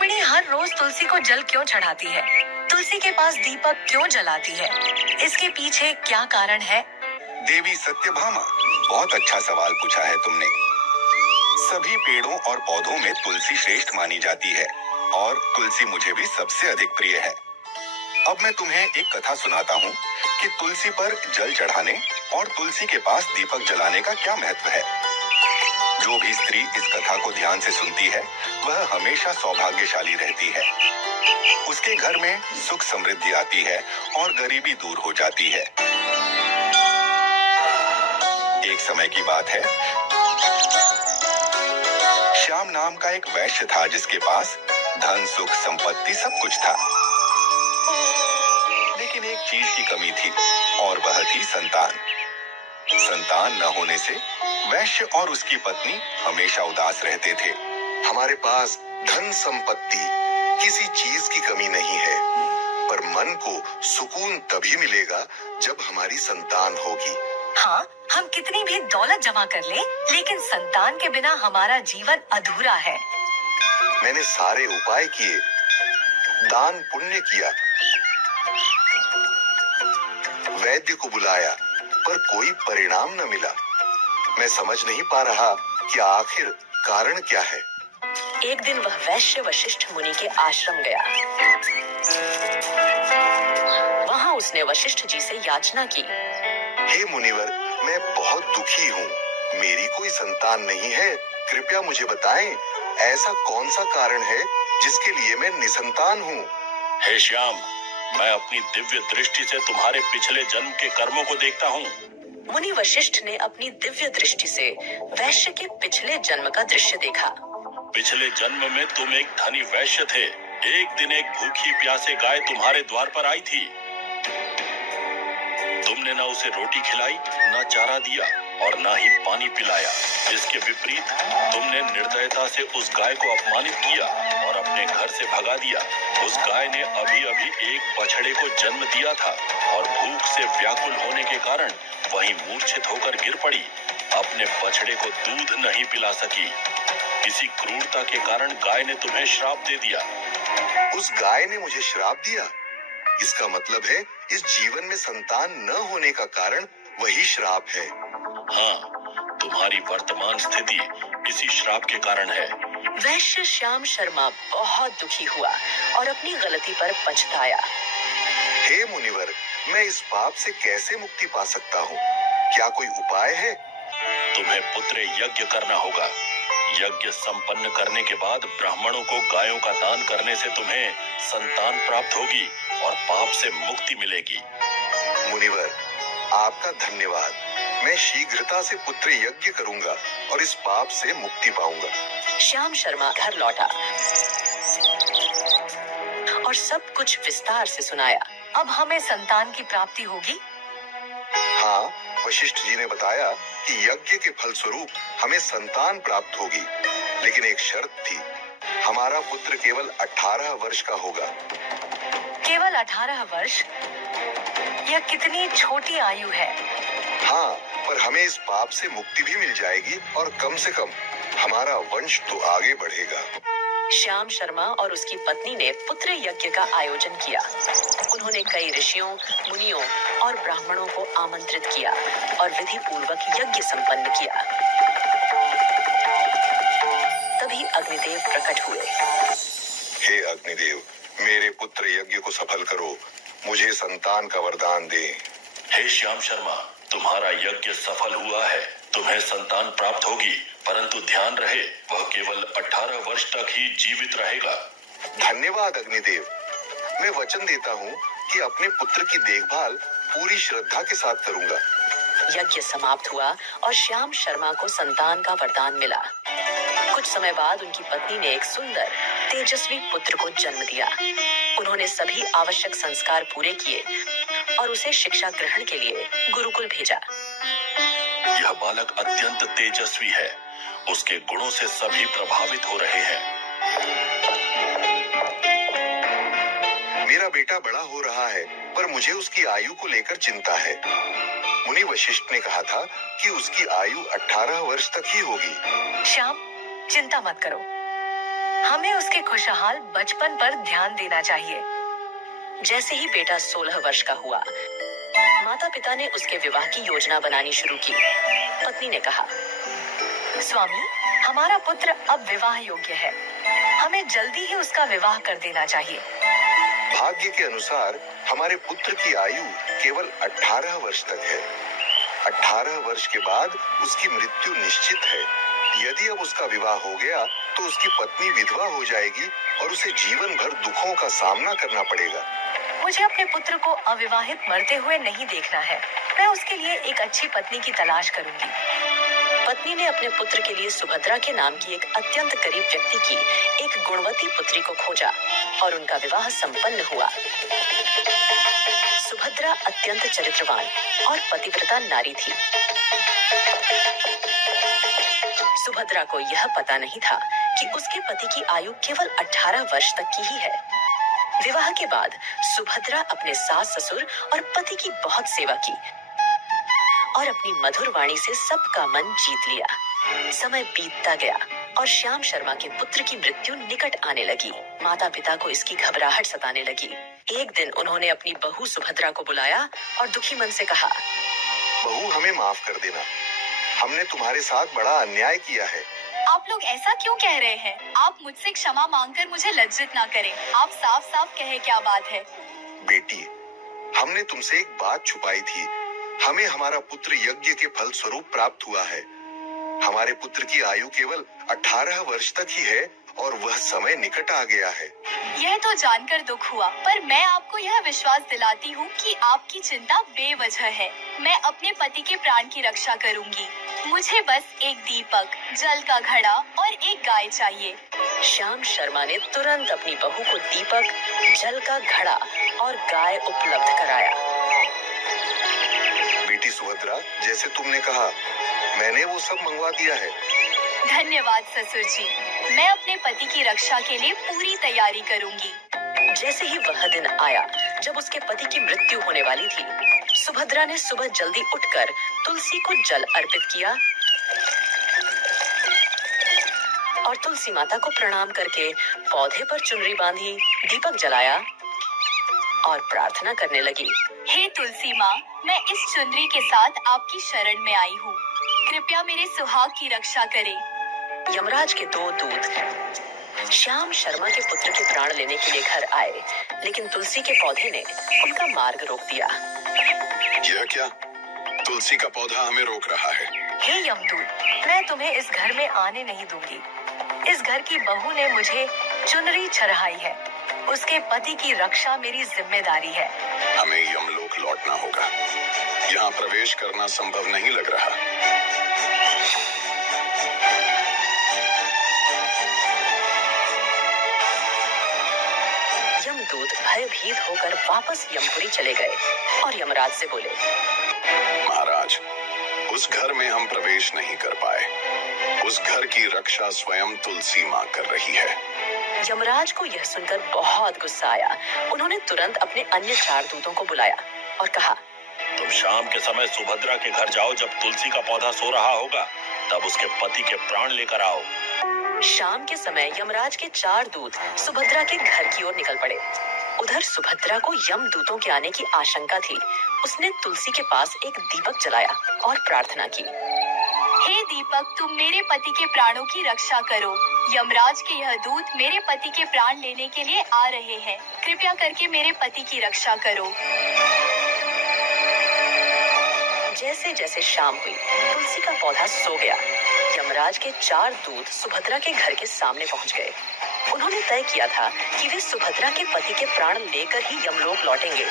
रुक्मिणी हर रोज तुलसी को जल क्यों चढ़ाती है? तुलसी के पास दीपक क्यों जलाती है? इसके पीछे क्या कारण है? देवी सत्यभामा, बहुत अच्छा सवाल पूछा है तुमने। सभी पेड़ों और पौधों में तुलसी श्रेष्ठ मानी जाती है और तुलसी मुझे भी सबसे अधिक प्रिय है। अब मैं तुम्हें एक कथा सुनाता हूँ कि तुलसी पर जल चढ़ाने और तुलसी के पास दीपक जलाने का क्या महत्व है। जो भी स्त्री इस कथा को ध्यान से सुनती है वह हमेशा सौभाग्यशाली रहती है। उसके घर में सुख समृद्धि आती है और गरीबी दूर हो जाती है। एक समय की बात है, श्याम नाम का एक वैश्य था जिसके पास धन सुख संपत्ति सब कुछ था, लेकिन एक चीज की कमी थी और वह थी संतान। संतान न होने से वैश्य और उसकी पत्नी हमेशा उदास रहते थे। हमारे पास धन संपत्ति किसी चीज की कमी नहीं है, पर मन को सुकून तभी मिलेगा जब हमारी संतान होगी। हाँ, हम कितनी भी दौलत जमा कर ले, लेकिन संतान के बिना हमारा जीवन अधूरा है। मैंने सारे उपाय किए, दान पुण्य किया, वैद्य को बुलाया, पर कोई परिणाम न मिला। मैं समझ नहीं पा रहा कि आखिर कारण क्या है। एक दिन वह वैश्य वशिष्ठ मुनि के आश्रम गया। वहाँ उसने वशिष्ठ जी से याचना की। हे मुनिवर, मैं बहुत दुखी हूँ, मेरी कोई संतान नहीं है, कृपया मुझे बताएं, ऐसा कौन सा कारण है जिसके लिए मैं निसंतान हूँ। हे श्याम, मैं अपनी दिव्य दृष्टि से तुम्हारे पिछले जन्म के कर्मों को देखता हूँ। मुनि वशिष्ठ ने अपनी दिव्य दृष्टि से वैश्य के पिछले जन्म का दृश्य देखा। पिछले जन्म में तुम एक धनी वैश्य थे। एक दिन एक भूखी प्यासे गाय तुम्हारे द्वार पर आई थी। तुमने न उसे रोटी खिलाई, न चारा दिया और न ही पानी पिलाया। इसके विपरीत तुमने निर्दयता से उस गाय को अपमानित किया और अपने घर से भगा दिया। उस गाय ने अभी अभी एक बछड़े को जन्म दिया था और भूख से व्याकुल होने के कारण वहीं मूर्छित होकर गिर पड़ी। अपने बछड़े को दूध नहीं पिला सकी। किसी क्रूरता के कारण गाय ने तुम्हें श्राप दे दिया। उस गाय ने मुझे श्राप दिया? इसका मतलब है इस जीवन में संतान न होने का कारण वही श्राप है। हाँ, तुम्हारी वर्तमान स्थिति इसी श्राप के कारण है। वैश्य श्याम शर्मा बहुत दुखी हुआ और अपनी गलती पर पछताया। हे मुनिवर, मैं इस पाप से कैसे मुक्ति पा सकता हूँ? क्या कोई उपाय है? तुम्हें पुत्र यज्ञ करना होगा। यज्ञ संपन्न करने के बाद ब्राह्मणों को गायों का दान करने से तुम्हें संतान प्राप्त होगी और पाप से मुक्ति मिलेगी। मुनिवर, आपका धन्यवाद। मैं शीघ्रता से पुत्र यज्ञ करूंगा और इस पाप से मुक्ति पाऊंगा। श्याम शर्मा घर लौटा और सब कुछ विस्तार से सुनाया। अब हमें संतान की प्राप्ति होगी। हाँ, वशिष्ठ जी ने बताया कि यज्ञ के फल स्वरूप हमें संतान प्राप्त होगी, लेकिन एक शर्त थी, हमारा पुत्र केवल 18 वर्ष का होगा। केवल 18 वर्ष? यह कितनी छोटी आयु है। हाँ, पर हमें इस पाप से मुक्ति भी मिल जाएगी और कम से कम हमारा वंश तो आगे बढ़ेगा। श्याम शर्मा और उसकी पत्नी ने पुत्र यज्ञ का आयोजन किया। उन्होंने कई ऋषियों, मुनियों और ब्राह्मणों को आमंत्रित किया और विधि पूर्वक यज्ञ संपन्न किया। तभी अग्निदेव प्रकट हुए। हे अग्निदेव, मेरे पुत्र यज्ञ को सफल करो, मुझे संतान का वरदान दे। हे श्याम शर्मा, तुम्हारा यज्ञ सफल हुआ है। तुम्हें संतान प्राप्त होगी, परंतु ध्यान रहे वह केवल 18 वर्ष तक ही जीवित रहेगा। धन्यवाद अग्निदेव। मैं वचन देता हूँ कि अपने पुत्र की देखभाल पूरी श्रद्धा के साथ करूंगा। यज्ञ समाप्त हुआ और श्याम शर्मा को संतान का वरदान मिला। कुछ समय बाद उनकी पत्नी ने एक सुंदर, तेजस्वी पुत्र को जन्म दिया। उन्होंने सभी आवश्यक संस्कार पूरे किए और उसे शिक्षा ग्रहण के लिए गुरुकुल भेजा। यह बालक अत्यंत तेजस्वी है। उसके गुणों से सभी प्रभावित हो रहे हैं। मेरा बेटा बड़ा हो रहा है, पर मुझे उसकी आयु को लेकर चिंता है। मुनि वशिष्ठ ने कहा था कि उसकी आयु 18 वर्ष तक ही होगी। श्याम, चिंता मत करो। हमें उसके खुशहाल बचपन पर ध्यान देना चाहिए। जैसे ही बेटा 16 वर्ष का हुआ, माता पिता ने उसके विवाह की योजना बनानी शुरू की। पत्नी ने कहा, स्वामी, हमारा पुत्र अब विवाह योग्य है, हमें जल्दी ही उसका विवाह कर देना चाहिए। भाग्य के अनुसार हमारे पुत्र की आयु केवल 18 वर्ष तक है। 18 वर्ष के बाद उसकी मृत्यु निश्चित है। यदि अब उसका विवाह हो गया तो उसकी पत्नी विधवा हो जाएगी और उसे जीवन भर दुखों का सामना करना पड़ेगा। मुझे अपने पुत्र को अविवाहित मरते हुए नहीं देखना है। मैं उसके लिए एक अच्छी पत्नी की तलाश करूंगी। पत्नी ने अपने पुत्र के लिए सुभद्रा के नाम की एक अत्यंत करीब व्यक्ति की एक गुणवती पुत्री को खोजा और उनका विवाह संपन्न हुआ। सुभद्रा अत्यंत चरित्रवान और पतिव्रता नारी थी। सुभद्रा को यह पता नहीं था कि उसके पति की आयु केवल 18 वर्ष तक की ही है। विवाह के बाद सुभद्रा अपने सास ससुर और पति की बहुत सेवा की और अपनी मधुर वाणी से सबका मन जीत लिया। समय बीतता गया और श्याम शर्मा के पुत्र की मृत्यु निकट आने लगी। माता पिता को इसकी घबराहट सताने लगी। एक दिन उन्होंने अपनी बहू सुभद्रा को बुलाया और दुखी मन से कहा, बहू, हमें माफ कर देना। हमने तुम्हारे साथ बड़ा अन्याय किया है। आप लोग ऐसा क्यों कह रहे हैं? आप मुझसे क्षमा मांगकर मुझे लज्जित ना करें। आप साफ साफ कहे क्या बात है। बेटी, हमने तुमसे एक बात छुपाई थी। हमें हमारा पुत्र यज्ञ के फल स्वरूप प्राप्त हुआ है। हमारे पुत्र की आयु केवल 18 वर्ष तक ही है और वह समय निकट आ गया है। यह तो जानकर दुख हुआ, पर मैं आपको यह विश्वास दिलाती हूँ कि आपकी चिंता बेवजह है। मैं अपने पति के प्राण की रक्षा करूँगी। मुझे बस एक दीपक, जल का घड़ा और एक गाय चाहिए। श्याम शर्मा ने तुरंत अपनी बहू को दीपक, जल का घड़ा और गाय उपलब्ध कराया। बेटी सुभद्रा, जैसे तुमने कहा, मैंने वो सब मंगवा दिया है। धन्यवाद ससुर जी। मैं अपने पति की रक्षा के लिए पूरी तैयारी करूंगी। जैसे ही वह दिन आया जब उसके पति की मृत्यु होने वाली थी, सुभद्रा ने सुबह जल्दी उठकर तुलसी को जल अर्पित किया और तुलसी माता को प्रणाम करके पौधे पर चुनरी बांधी, दीपक जलाया और प्रार्थना करने लगी। हे तुलसी माँ, मैं इस चुनरी के साथ आपकी शरण में आई हूँ। कृपया मेरे सुहाग की रक्षा करें। यमराज के 2 दूत श्याम शर्मा के पुत्र के प्राण लेने के लिए घर आए, लेकिन तुलसी के पौधे ने उनका मार्ग रोक दिया। यह क्या? तुलसी का पौधा हमें रोक रहा है। हे यमदूत, मैं तुम्हें इस घर में आने नहीं दूंगी। इस घर की बहू ने मुझे चुनरी चढ़ाई है। उसके पति की रक्षा मेरी जिम्मेदारी है। हमें यमलोक लौटना होगा। यहाँ प्रवेश करना संभव नहीं लग रहा। यमदूत भयभीत होकर वापस यमपुरी चले गए और यमराज से बोले, महाराज, उस घर में हम प्रवेश नहीं कर पाए। उस घर की रक्षा स्वयं तुलसी माँ कर रही है। यमराज को यह सुनकर बहुत गुस्सा आया। उन्होंने तुरंत अपने अन्य 4 दूतों को बुलाया और कहा, तुम शाम के समय सुभद्रा के घर जाओ। जब तुलसी का पौधा सो रहा होगा तब उसके पति के प्राण लेकर आओ। शाम के समय यमराज के 4 दूत सुभद्रा के घर की ओर निकल पड़े। उधर सुभद्रा को यमदूतों के आने की आशंका थी। उसने तुलसी के पास एक दीपक जलाया और प्रार्थना की, हे दीपक, तुम मेरे पति के प्राणों की रक्षा करो। यमराज के यह दूत मेरे पति के प्राण लेने के लिए आ रहे हैं। कृपया करके मेरे पति की रक्षा करो। जैसे जैसे शाम हुई, तुलसी का पौधा सो गया। यमराज के 4 दूत सुभद्रा के घर के सामने पहुंच गए। उन्होंने तय किया था कि वे सुभद्रा के पति के प्राण लेकर ही यमलोक लौटेंगे।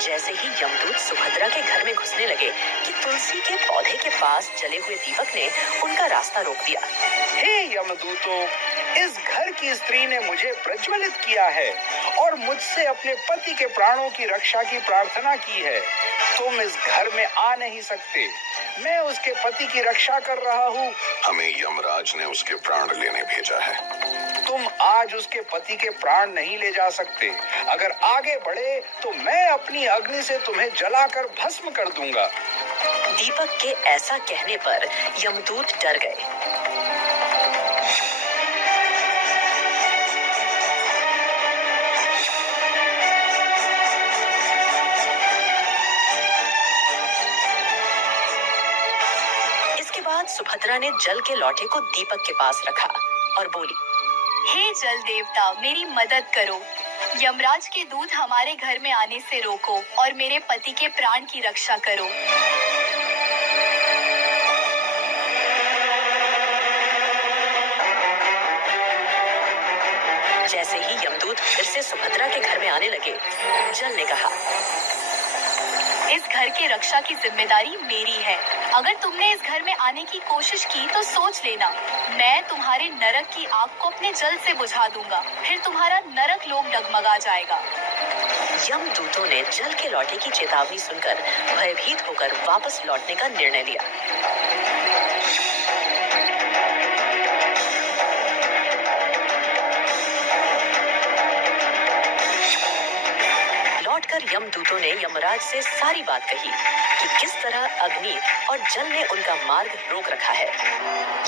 जैसे ही यमदूत सुभद्रा के घर में घुसने लगे कि तुलसी के पौधे के पास जले हुए दीपक ने उनका रास्ता रोक दिया। हे यमदूतों, इस घर की स्त्री ने मुझे प्रज्वलित किया है और मुझसे अपने पति के प्राणों की रक्षा की प्रार्थना की है। तुम इस घर में आ नहीं सकते। मैं उसके पति की रक्षा कर रहा हूँ। हमें यमराज ने उसके प्राण लेने भेजा है। तुम आज उसके पति के प्राण नहीं ले जा सकते। अगर आगे बढ़े तो मैं अपनी अग्नि से तुम्हें जलाकर भस्म कर दूंगा। दीपक के ऐसा कहने पर यमदूत डर गए। सुभद्रा ने जल के लौटे को दीपक के पास रखा और बोली, हे जल देवता, मेरी मदद करो। यमराज के दूत हमारे घर में आने से रोको और मेरे पति के प्राण की रक्षा करो। जैसे ही यमदूत फिर से सुभद्रा के घर में आने लगे, जल ने कहा, इस घर के रक्षा की जिम्मेदारी मेरी है। अगर तुमने इस घर में आने की कोशिश की तो सोच लेना, मैं तुम्हारे नरक की आग को अपने जल से बुझा दूंगा, फिर तुम्हारा नरक लोक डगमगा जाएगा। यमदूतों ने जल के लौटे की चेतावनी सुनकर भयभीत होकर वापस लौटने का निर्णय लिया। लौटकर यमदूतों ने यमराज से सारी बात कही कि किस तरह अग्नि और जल ने उनका मार्ग रोक रखा है।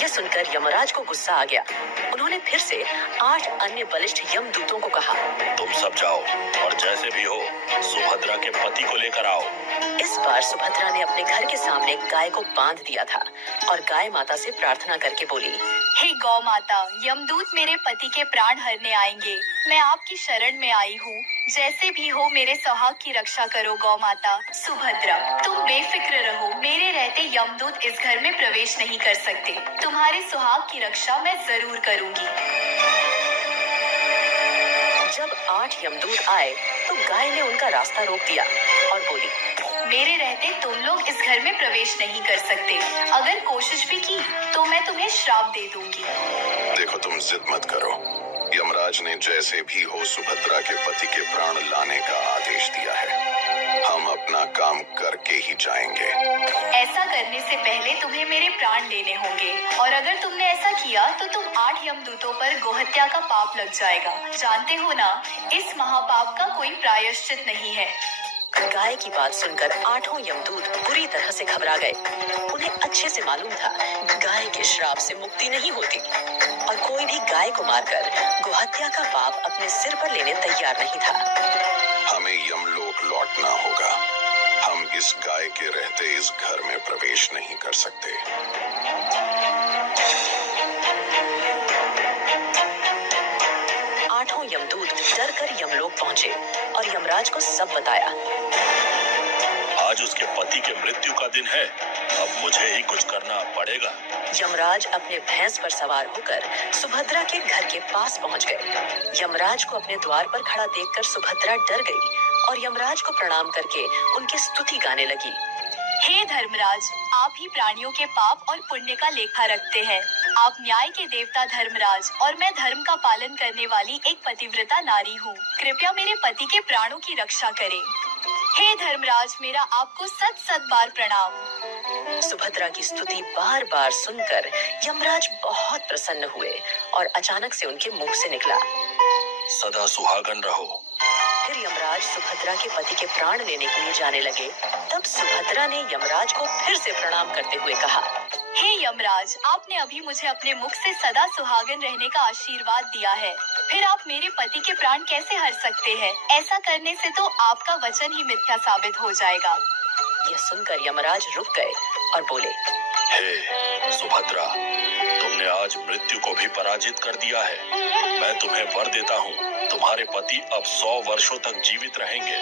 यह सुनकर यमराज को गुस्सा आ गया। उन्होंने फिर से 8 अन्य बलिष्ठ यमदूतों को कहा, तुम सब जाओ और जैसे भी हो सुभद्रा के पति को लेकर आओ। इस बार सुभद्रा ने अपने घर के सामने गाय को बांध दिया था और गाय माता से प्रार्थना करके बोली, हे गौ माता, यमदूत मेरे पति के प्राण हरने आएंगे। मैं आपकी शरण में आई हूँ। जैसे भी हो मेरे सुहाग की रक्षा करो गौ माता। सुभद्रा, तुम बेफिक्र रहो, मेरे रहते यमदूत इस घर में प्रवेश नहीं कर सकते। तुम्हारे सुहाग की रक्षा मैं जरूर करूंगी। जब 8 यमदूत आए तो गाय ने उनका रास्ता रोक दिया और बोली, मेरे रहते तुम लोग इस घर में प्रवेश नहीं कर सकते। अगर कोशिश भी की तो मैं तुम्हें श्राप दे दूंगी। देखो, तुम जिद मत करो। यमराज ने जैसे भी हो सुभद्रा के पति के प्राण लाने का आदेश दिया है। हम अपना काम करके ही जाएंगे। ऐसा करने से पहले तुम्हें मेरे प्राण लेने होंगे, और अगर तुमने ऐसा किया तो तुम 8 यमदूतों पर गोहत्या का पाप लग जाएगा। जानते हो ना, इस महापाप का कोई प्रायश्चित नहीं है। गाय की बात सुनकर 8 यमदूत बुरी तरह से घबरा गए। उन्हें अच्छे से मालूम था गाय के श्राप से मुक्ति नहीं होती और कोई भी गाय को मारकर गोहत्या का पाप अपने सिर पर लेने तैयार नहीं था। हमें यमलोक लौटना होगा। हम इस गाय के रहते इस घर में प्रवेश नहीं कर सकते। 8 यमदूत डर कर यमलोक पहुँचे और यमराज को सब बताया। आज उसके पति के मृत्यु का दिन है, अब मुझे ही कुछ करना पड़ेगा। यमराज अपने भैंस पर सवार होकर सुभद्रा के घर के पास पहुंच गए। यमराज को अपने द्वार पर खड़ा देखकर सुभद्रा डर गई और यमराज को प्रणाम करके उनकी स्तुति गाने लगी। हे धर्मराज, आप ही प्राणियों के पाप और पुण्य का लेखा रखते हैं। आप न्याय के देवता धर्मराज और मैं धर्म का पालन करने वाली एक पतिव्रता नारी हूँ। कृपया मेरे पति के प्राणों की रक्षा करें। हे धर्मराज, मेरा आपको 7 बार प्रणाम। सुभद्रा की स्तुति बार बार सुनकर यमराज बहुत प्रसन्न हुए और अचानक से उनके मुंह से निकला, सदा सुहागन रहो। फिर यमराज सुभद्रा के पति के प्राण लेने के लिए जाने लगे। तब सुभद्रा ने यमराज को फिर से प्रणाम करते हुए कहा, हे यमराज, आपने अभी मुझे अपने मुख से सदा सुहागन रहने का आशीर्वाद दिया है, फिर आप मेरे पति के प्राण कैसे हर सकते हैं? ऐसा करने से तो आपका वचन ही मिथ्या साबित हो जाएगा। यह सुनकर यमराज रुक गए और बोले, हे सुभद्रा, तुमने आज मृत्यु को भी पराजित कर दिया है। मैं तुम्हें वर देता हूँ, तुम्हारे पति अब 100 वर्षों तक जीवित रहेंगे।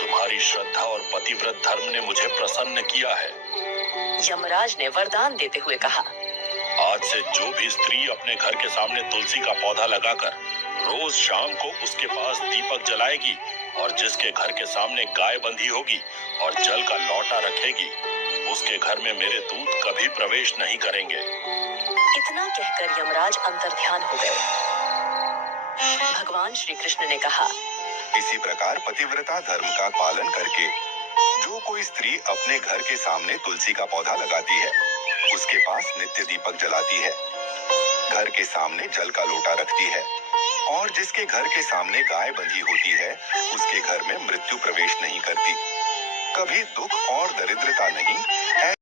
तुम्हारी श्रद्धा और पतिव्रत धर्म ने मुझे प्रसन्न किया है। यमराज ने वरदान देते हुए कहा, आज से जो भी स्त्री अपने घर के सामने तुलसी का पौधा लगाकर रोज शाम को उसके पास दीपक जलाएगी और जिसके घर के सामने गाय बंधी होगी और जल का लौटा रखेगी, उसके घर में मेरे दूत कभी प्रवेश नहीं करेंगे। इतना कहकर यमराज अंतर्ध्यान हो गए। भगवान श्री कृष्ण ने कहा, इसी प्रकार पतिव्रता धर्म का पालन करके जो कोई स्त्री अपने घर के सामने तुलसी का पौधा लगाती है, उसके पास नित्य दीपक जलाती है, घर के सामने जल का लोटा रखती है और जिसके घर के सामने गाय बंधी होती है, उसके घर में मृत्यु प्रवेश नहीं करती, कभी दुख और दरिद्रता नहीं है।